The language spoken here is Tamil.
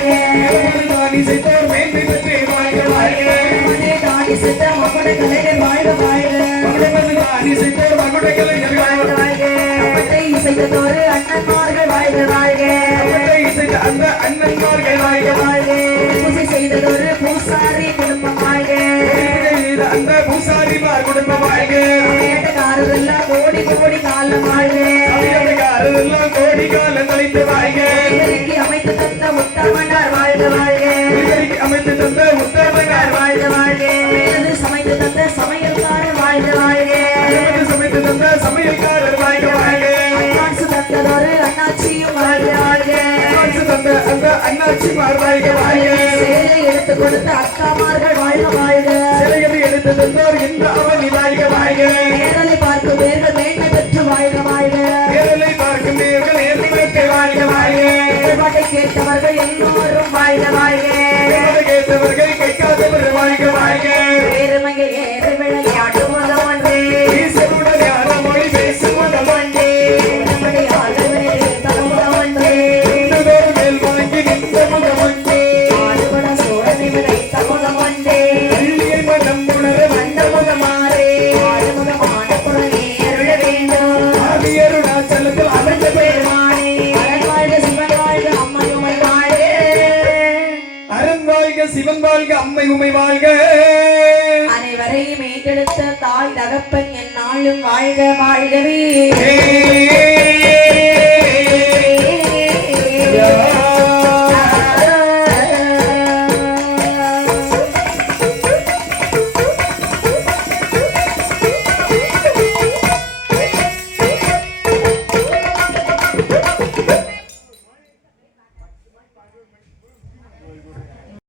வாழ்க தானி செய்தோர் மேன்மை பெற்று வாழ்க வாழ்க தானி செய்த மகுட கலைஞர் வாழ்க வாழ்க தானி செய்தோர் மகுட கலைஞர் வாழ்க வாழ்க அப்பத்தை இசைத்தோர் அண்ணன்மார்கள் வாழ்க வாழ்க அப்பத்தை இசைத்த அந்த அண்ணன்மார்கள் வாழ்க வாழ்க பூஜை செய்ததோர் பூசாரி குடும்பம் வாழ்க அந்த பூசாரிமார் குடும்பம் வாழ்க காரெல்லாம் கோடி கோடி காலம் வாழ்க காரெல்லாம் கோடி காலம் கழித்து வாழ்க அமைத்து தந்த உத்தமனார் வாழ்க வாழ்க அமைத்து தந்த உத்தமனார் வாழ்க வாழ்க சமைத்து தந்த சமையல்காரர் வாழ்க வாழ்க சமைத்து தந்த சமையல்காரர் வாழ்க வாழ்க அண்ணாச்சு தந்ததொரு அண்ணாச்சியும் வாழ்க வாழ்க தந்த அந்த அண்ணாச்சிமார் வாழ்க வாழ்க சேலை எடுத்து கொடுத்த அக்காமார்கள் வாழ்க வாழ்க சேலைகளை எடுத்து தந்தோர் இந்த அவனி வாழ்க வாழ்க நேரலை பார்க்கும் நேர்கள் மேன்மை பெற்று வாழ்க வாழ்க நேரலை பார்க்கும் நேர்கள் மேன்மை பெற்று வாழ்க வாழ்க பாட்டை கேட்டவர்கள் எல்லோரும் வாழ்க வாழ்க கேட்டவர்கள் கேட்காதவர்கள் வாழ்க வாழ்க ஏறுமையில் ஏறு விளையாடும் முதல் ஒன்றே ஈஸ்வருடன் யாரோ மொழி பேசும் முதல் ஒன்றே நம்முடைய ஆளுநரே தரமுதல் ஒன்றே இன்னதொரு மேல் வாங்கி நின்ற முதல் ஒன்றே ஆளுவட சோழனை விளைத்த முதல் ஒன்றே பள்ளியை மனம் உணர வந்த முதமாறே ஆளுமுகமான குழலே அருள வேண்டும் ஆதியருணாச்சலத்தில் அமர்ந்த பெருமானே வாழ்க சிவன் வாழ்க அம்மை உமை வாழ்க அரண் வாழ்க சிவன் வாழ்க அம்மை உமை வாழ்க அனைவரையும் ஏற்றெடுத்த தாய் தகப்பன் என் நாளும் வாழ்க வாழ்கவே